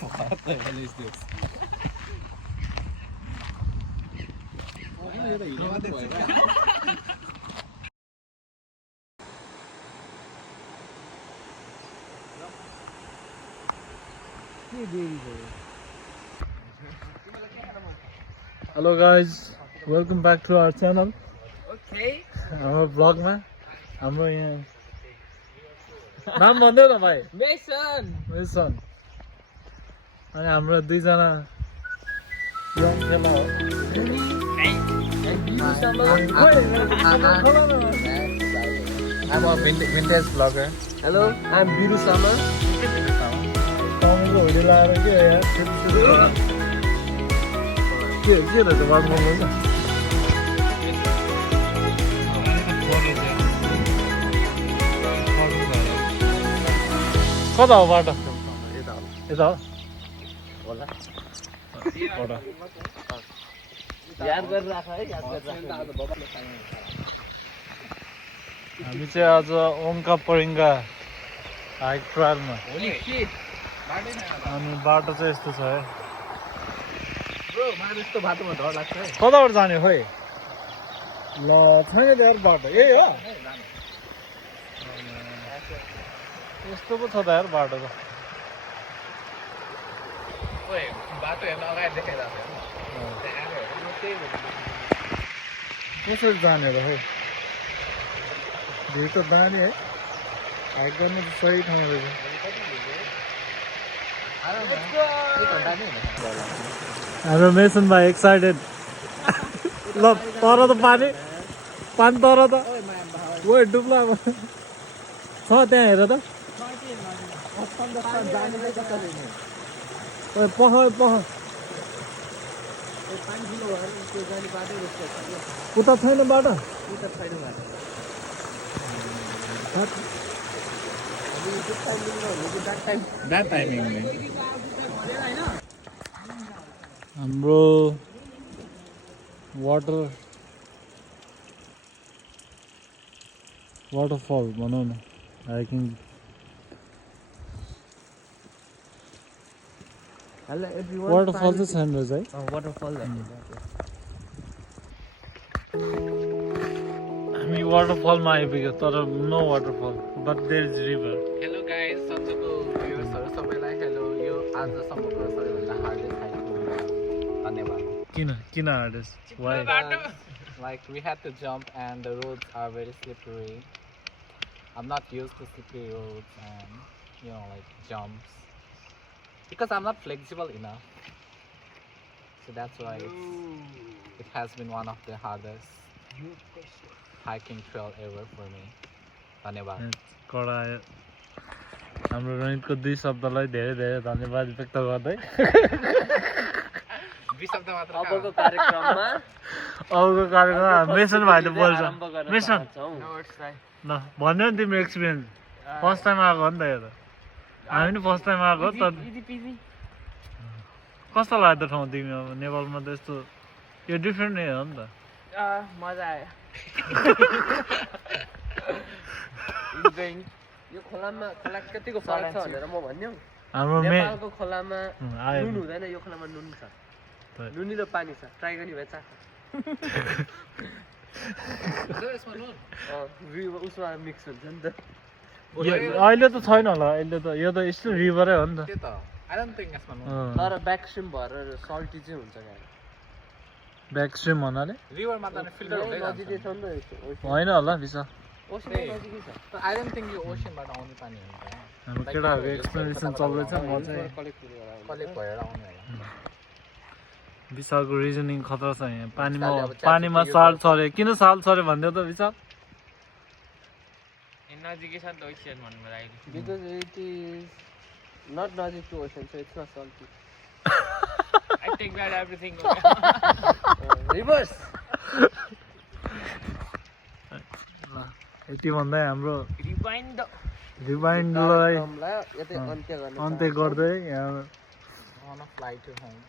What the hell is this? Hello guys, welcome back to our channel. Okay. Our vlog ma हाम्रो यहाँ नाम भन्दै न भाइ Mason. मेसन अनि हाम्रो दुई जना यङ खेला हो I'm a vintage vlogger. Hello, I'm Biru Sama. तमको हुडी लाएर के यार के रहेछ बात गर्नु कता हो बाटो यता हो होला होला याद गरेर राख है याद गरेर राख हामी चाहिँ आज ओमका परिङ्गा हाइक ट्रायलमा अनि बाटो चाहिँ यस्तो छ है ब्रो मलाई यस्तो बाटोमा डर लाग्छ है कताबाट जाने खोइ ल छैन यार बाटो यही हो यस्तो पो छ त यार बाटो त ओए बाटो हेर्न अगाडि देखाइरहेको कसरी जाने र है भिड त दानी है हाइक गर्नु त सही ठाउँ रहेछ हाम्रो मेसन भाइ एक्साइटेड ल तर त पानी तर त ओ डुब्ला छ त्यहाँ हेर त पख उता छैन बाटो That timing हाम्रो waterfall भनौँ न हाइकिङ हेलो एभ्रीवन वाटरफल चाहिँ छैन रहेछ है वाटरफल हामी वाटरफलमा आइपुग्यो तर no waterfall but there is river hello guys सन्चोको भ्युअर्सहरू सबैलाई हेलो यो आजसम्मको सबैभन्दा हार्डेस्ट हाइक हो धन्यवाद किन हार्डेस्ट वाइ Like we had to jump and the roads are very slippery. I'm not used to slippery roads and like jumps because I'm not flexible enough. So that's why it has been one of the hardest hiking trail ever for me. धन्यवाद कडा आयो हाम्रो रोहितको दुई शब्दलाई धेरै धेरै धन्यवाद व्यक्त गर्दै अबको कार्यक्रममा मेसन भाइले बोल्छ मेसन ल भन्यो नि तिम्रो एक्सपिरियन्स फर्स्ट टाइम आएको हो नि त यो त हामी पनि फर्स्ट टाइम आएको त कस्तो लाग्यो त ठाउँ तिमी अब नेपालमा त यस्तो यो डिफ्रेन्ट नै हो नि त मजा आयो यो खोला कतिको फरक छ भनेर म भन्नु हाम्रो नेपालको खोलामा नुन हुँदैन यो खोलामा नुन छ नुनिलो पानी छ ट्राई गर्ने भए चाख उसमा मिक्स हुन्छ नि त अहिले त छैन होला अहिले त यो त स्टिल रिभरै हो नि त तर ब्याकस्ट्रिम भएर सल्टी चाहिँ हुन्छ ब्याकस्ट्रिम भन्नाले रिभरमा त फिल्टर नजिकै छ नि त होइन होला विशाल ओसन नजिकै छ I don't think यो ओसनबाट आउने पानी हुन्छ हाम्रो केटाहरूको एक्सप्लेनेसन चल्दैछ म चाहिँ कलेक्ट भएर आउने होला विशालको रिजनिङ खतरा छ यहाँ पानीमा साल छर्यो किन साल छर्यो भनिदियो त विशाल नजिकै छ नि त ओसन भन्नु लागि बिकज इट इज नट नजिक to ocean so it's not salty I take back everything. Reverse. यति भन्दै हाम्रो रिवाइन्डलाई अन्त्य गर्दै यहाँ on a flight to home.